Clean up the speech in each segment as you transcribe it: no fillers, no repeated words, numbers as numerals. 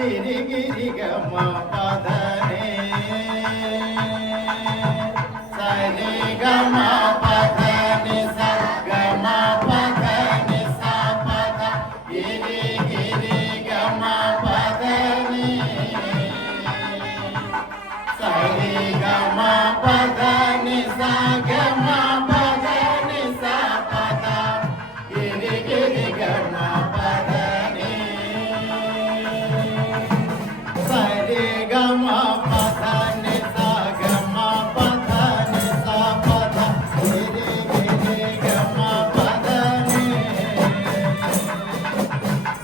గిరి గిరి గమ పదనే సరి గమ పదని సగమ పదని సపద గిరి గిరి గమ పదని సరి గమ పదని సగమ పదని సపద గిరి గిరి గమ పదని సరి గమ పదని సగమ పదని సపద గిరి గిరి గమ పదని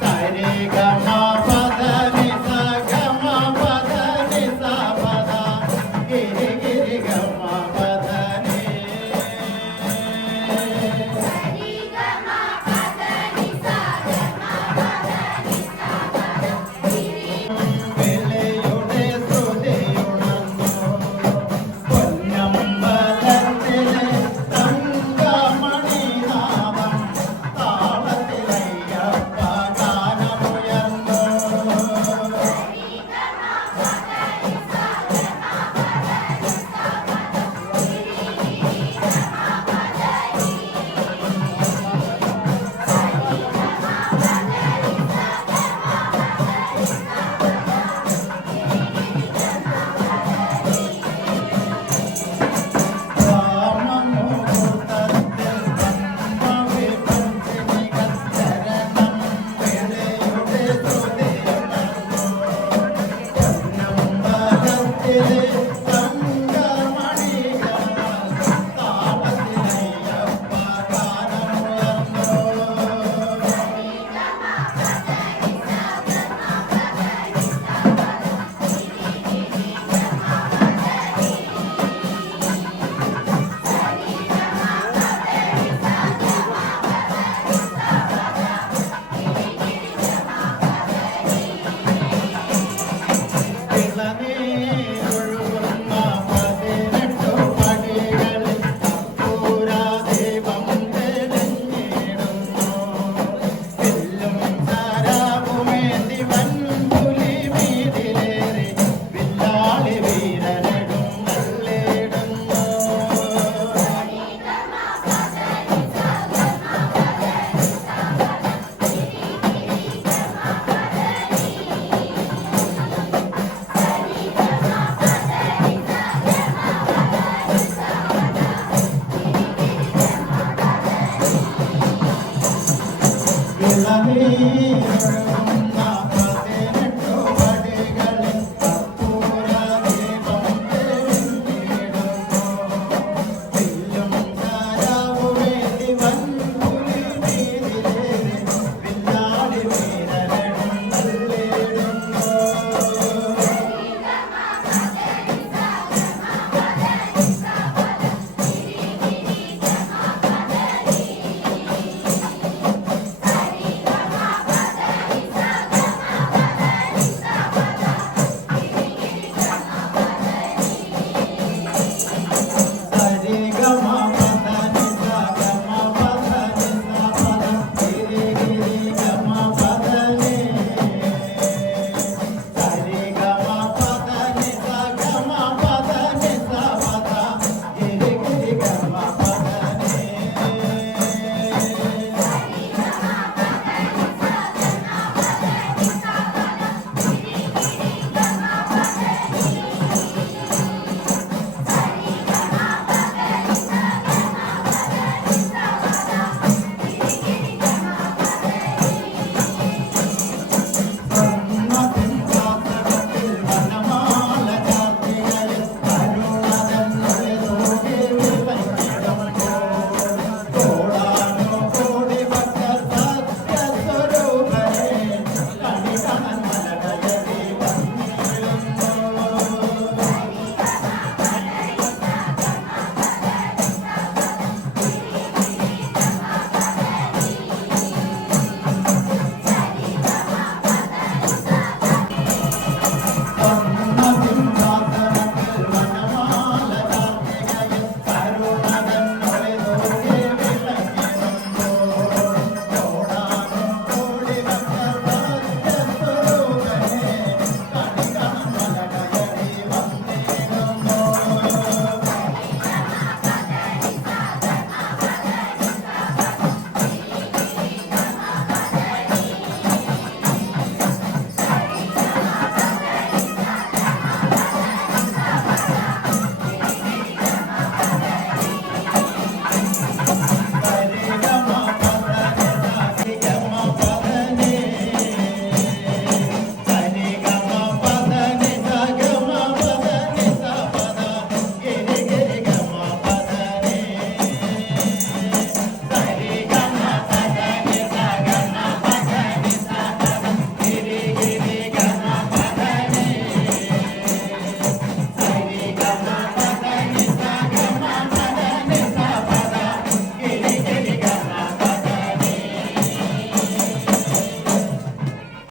సరి గమ పదని సగమ పదని సపద గిరి గిరి గమ పదని വെളിയുടെ ശ്രുതിയുണർന്നു പൊന്നമ്പലത്തിലെ തങ്കമണിനാദം താളത്തിലയ്യപ്പ ഗാനമുയർന്നു രാമമുഹൂർത്തത്തിൽ ബ്രഹ്മവിഭഞ്ജിനികൾ ചരണം വെളിയുടെ ശ്രുതിയുണർന്നു പൊന്നമ്പലത്തിലെ തങ്കമണികൾ താളത്തിലയ്യപ്പ ഗാനമുയർന്നു ഇളനീരൊഴുകുന്ന 18 പടികളിൽ കർപ്പൂരദീപം തെളിഞ്ഞിടുന്നു. വില്ലും ശരവുമേന്തി വൻപുലി മീതിലേറി വില്ലാളി വീരനെടും വെള്ളിടുന്നു. ഇളനീ